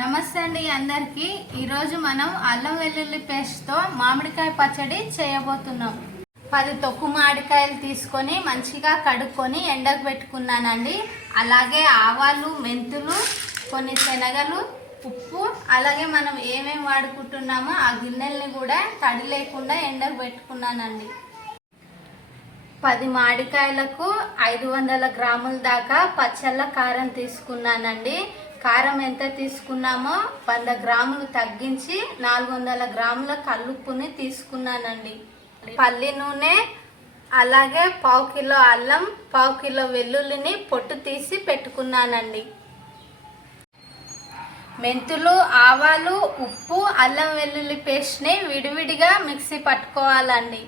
నమస్తే అండి అందరికీ. ఈరోజు మనం అల్లం వెల్లుల్లి పేస్ట్తో మామిడికాయ పచ్చడి చేయబోతున్నాం. పది తొక్కు మామిడికాయలు తీసుకొని మంచిగా కడుక్కొని ఎండకు పెట్టుకున్నానండి. అలాగే ఆవాలు మెంతులు కొన్ని శనగలు ఉప్పు అలాగే మనం ఏమేమి వాడుకుంటున్నామో ఆ గిన్నెల్ని కూడా తడి లేకుండా ఎండకు పెట్టుకున్నానండి. పది మామిడికాయలకు ఐదు వందల గ్రాముల దాకా పచ్చళ్ళ కారం తీసుకున్నానండి. కారం ఎంత తీసుకున్నామో వంద గ్రాములు తగ్గించి నాలుగు వందల గ్రాముల కల్లుప్పుని తీసుకున్నానండి. పల్లి నూనె అలాగే పావు కిలో అల్లం పావు కిలో వెల్లుల్లిని పొట్టు తీసి పెట్టుకున్నానండి. మెంతులు ఆవాలు ఉప్పు అల్లం వెల్లుల్లి పేస్ట్ని విడివిడిగా మిక్సీ పట్టుకోవాలండి.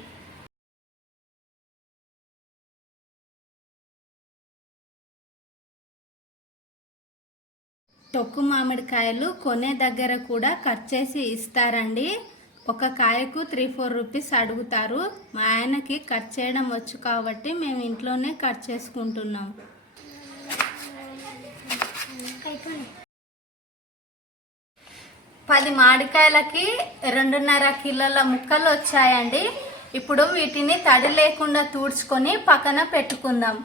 తొక్కు మామిడికాయలు కొనే దగ్గర కూడా కట్ చేసి ఇస్తారండి. ఒక కాయకు త్రీ ఫోర్ రూపీస్ అడుగుతారు. మా ఆయనకి కట్ చేయడం వచ్చు కాబట్టి మేము ఇంట్లోనే కట్ చేసుకుంటున్నాం. పది మామిడికాయలకి రెండున్నర కిలోల ముక్కలు వచ్చాయండి. ఇప్పుడు వీటిని తడి లేకుండా తూడ్చుకొని పక్కన పెట్టుకుందాం.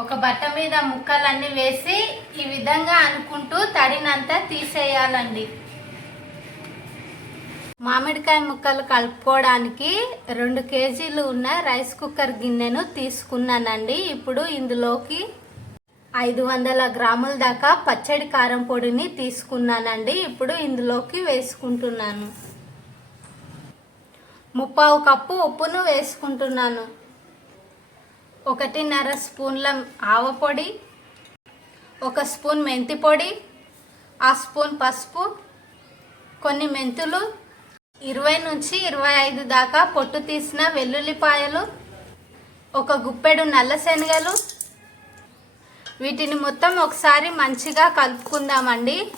ఒక బట్ట మీద ముక్కలన్నీ వేసి ఈ విధంగా అనుకుంటూ తడినంతా తీసేయాలండి. మామిడికాయ ముక్కలు కలుపుకోవడానికి రెండు కేజీలు ఉన్న రైస్ కుక్కర్ గిన్నెను తీసుకున్నానండి. ఇప్పుడు ఇందులోకి ఐదు వందల గ్రాముల దాకా పచ్చడి కారం పొడిని తీసుకున్నానండి. ఇప్పుడు ఇందులోకి వేసుకుంటున్నాను. ముప్పావు కప్పు ఉప్పును వేసుకుంటున్నాను. ఒకటిన్నర స్పూన్ల ఆవపొడి ఒక స్పూన్ మెంతి పొడి ఆ స్పూన్ పసుపు కొన్ని మెంతులు ఇరవై నుంచి ఇరవై ఐదు దాకా పొట్టు తీసిన వెల్లుల్లిపాయలు ఒక గుప్పెడు నల్ల శనగలు. వీటిని మొత్తం ఒకసారి మంచిగా కలుపుకుందామండి.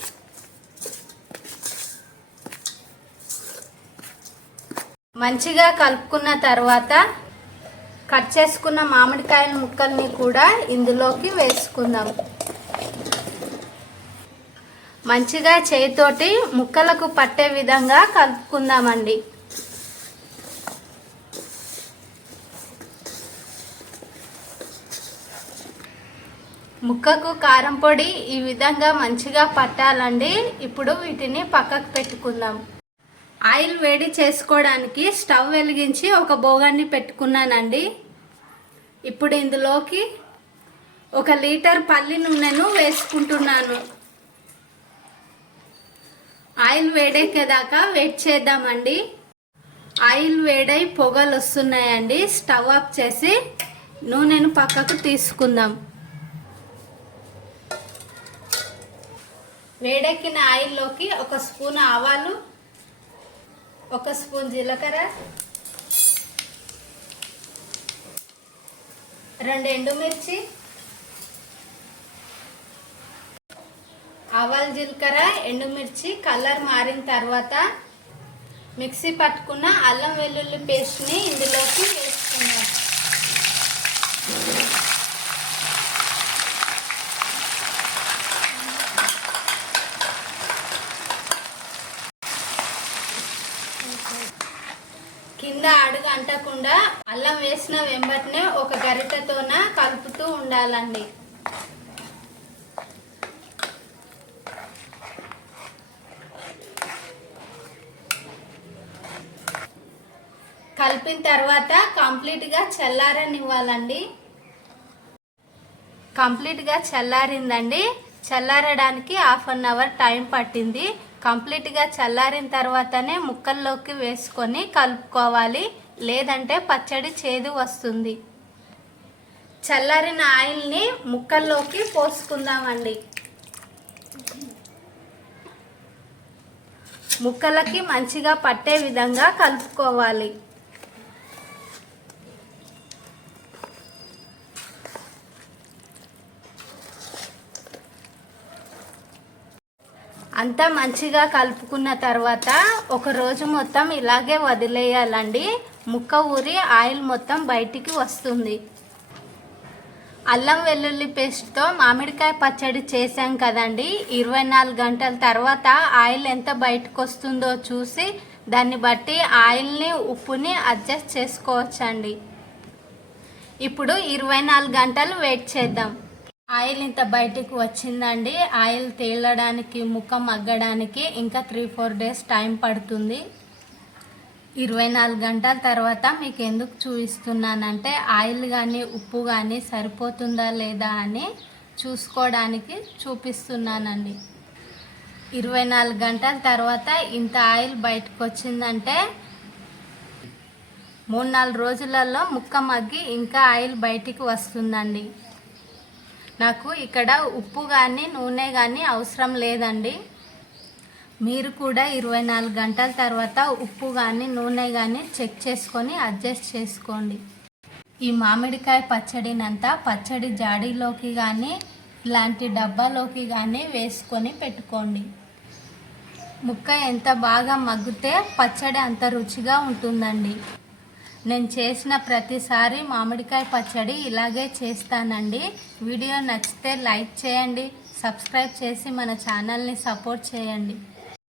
మంచిగా కలుపుకున్న తర్వాత కట్ చేసుకున్న మామిడికాయల ముక్కల్ని కూడా ఇందులోకి వేసుకుందాం. మంచిగా చేతితోటి ముక్కలకు పట్టే విధంగా కలుపుకుందామండి. ముక్కకు కారం పొడి ఈ విధంగా మంచిగా పట్టాలండి. ఇప్పుడు వీటిని పక్కకు పెట్టుకుందాం. ఆయిల్ వేడి చేసుకోవడానికి స్టవ్ వెలిగించి ఒక బోగాన్ని పెట్టుకున్నానండి. ఇప్పుడు ఇందులోకి ఒక లీటర్ పల్లి నూనెను వేసుకుంటున్నాను. ఆయిల్ వేడెక్కేదాకా వెయిట్ చేద్దామండి. ఆయిల్ వేడై పొగలు వస్తున్నాయండి. స్టవ్ ఆఫ్ చేసి నూనెను పక్కకు తీసుకుందాం. వేడెక్కిన ఆయిల్లోకి ఒక స్పూన్ ఆవాలు ఒక స్పూన్ జీలకర్ర రెండు ఎండుమిర్చి ఆవాల జీలకర్ర ఎండుమిర్చి కలర్ మారిన తర్వాత మిక్సీ పట్టుకున్న అల్లం వెల్లుల్లి పేస్ట్ని ఇందులోకి వేసుకున్నాం కింద అడుగు అంటకుండా అల్లం వేసిన వెంబటనే ఒక గరిటెతోన కలుపుతూ ఉండాలండి. కలిపిన తర్వాత కంప్లీట్గా చల్లారనివ్వాలండి. కంప్లీట్గా చల్లారిందండి. చల్లారడానికి హాఫ్ అన్ అవర్ టైం పట్టింది. కంప్లీట్గా చల్లారిన తర్వాతనే ముక్కల్లోకి వేసుకొని కలుపుకోవాలి. లేదంటే పచ్చడి చేదు వస్తుంది. చల్లారిన ఆయిల్ని ముక్కల్లోకి పోసుకుందామండి. ముక్కలకి మంచిగా పట్టే విధంగా కలుపుకోవాలి. అంతా మంచిగా కలుపుకున్న తర్వాత ఒక రోజు మొత్తం ఇలాగే వదిలేయాలండి. ముక్క ఊరి ఆయిల్ మొత్తం బయటికి వస్తుంది. అల్లం వెల్లుల్లి పేస్ట్తో మామిడికాయ పచ్చడి చేశాం కదండి. ఇరవై నాలుగు గంటల తర్వాత ఆయిల్ ఎంత బయటకు వస్తుందో చూసి దాన్ని బట్టి ఆయిల్ని ఉప్పుని అడ్జస్ట్ చేసుకోవచ్చండి. ఇప్పుడు ఇరవై నాలుగు గంటలు వెయిట్ చేద్దాం. ఆయిల్ ఇంత బయటికి వచ్చిందండి. ఆయిల్ తేలడానికి ముఖం మగ్గడానికి ఇంకా త్రీ ఫోర్ డేస్ టైం పడుతుంది. ఇరవై నాలుగు గంటల తర్వాత మీకు ఎందుకు చూపిస్తున్నానంటే ఆయిల్ కానీ ఉప్పు కానీ సరిపోతుందా లేదా అని చూసుకోవడానికి చూపిస్తున్నానండి. ఇరవై నాలుగు గంటల తర్వాత ఇంత ఆయిల్ బయటకు వచ్చిందంటే మూడు నాలుగు రోజులలో ముక్క మగ్గి ఇంకా ఆయిల్ బయటికి వస్తుందండి. నాకు ఇక్కడ ఉప్పు కానీ నూనె కానీ అవసరం లేదండి. మీరు కూడా ఇరవై నాలుగు గంటల తర్వాత ఉప్పు కానీ నూనె కానీ చెక్ చేసుకొని అడ్జస్ట్ చేసుకోండి. ఈ మామిడికాయ పచ్చడినంతా పచ్చడి జాడీలోకి కానీ ఇలాంటి డబ్బాలోకి కానీ వేసుకొని పెట్టుకోండి. ముక్క ఎంత బాగా మగ్గితే పచ్చడి అంత రుచిగా ఉంటుందండి. నేను చేసిన ప్రతిసారి మామిడికాయ పచ్చడి ఇలాగే చేస్తానండి. వీడియో నచ్చితే లైక్ చేయండి సబ్స్క్రైబ్ చేసి మన ఛానల్ని సపోర్ట్ చేయండి.